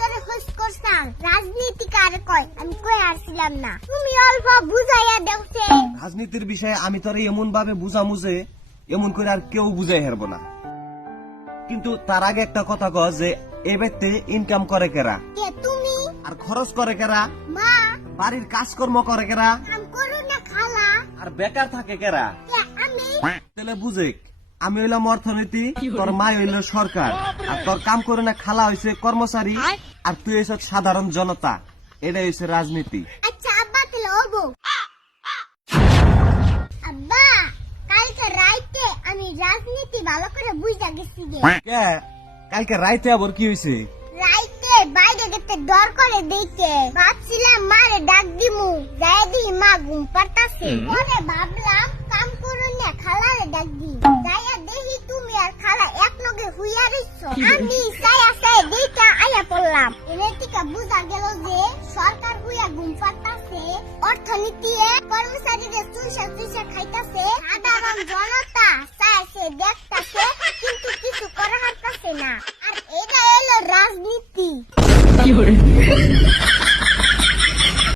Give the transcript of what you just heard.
তোরে খোঁজ করছাম রাজনীতি কারে কয় আমি কই আসছিলাম না তুমি অল্প বুঝাইয়া দেওছে রাজনীতির বিষয়ে আমি তোরে এমন ভাবে বুঝামু যে এমন করে আর কেউ বুঝাই হারব না। কিন্তু তার আগে একটা কথা কয় যে এই ব্যক্তি ইনকাম করে কেরা কে তুমি আর খরচ করে কেরা, মা বাড়ির কাজকর্ম করে কেরা কাম করো না খালা আর বেকার থাকে কেরা। কে আমি তাহলে বুঝে আমি হইলাম অর্থনীতি, তোর মা হইল সরকার, আর তোর কাম করে না খালা হইছে কর্মচারী, আর তুই হইছ সাধারণ জনতা। এটাই হইছে রাজনীতি। আচ্ছা আব্বা তাহলে হবো আব্বা কালকে রাইতে আমি রাজনীতি ভালো করে বুঝা গেছি গে কে কালকে রাইতে আবার কি হইছে? রাইতে বাইরে গেতে ডর করে দেখে ভাবছিলাম মারে ডাক দিমু যাই দিই মা ঘুম পাড়তাছে পরে ভাবলাম কাম করুন না খালারে ডাক দি যাইয়া দেখি তুমি আর খালা এক লগে হুইয়া রইছো আমি সায়া দেইতা আয়া পড়লাম এনে থেকে বুঝা গেল যে সরকার হুইয়া ঘুম পাড়তাছে অর্থনীতি কর্মচারীদের চুইসা খাইতাছে সাধারণ জনতা সায়া দেখতাছে কিন্তু কিছু করা হারতাছে না আর এটা হলো রাজনীতি।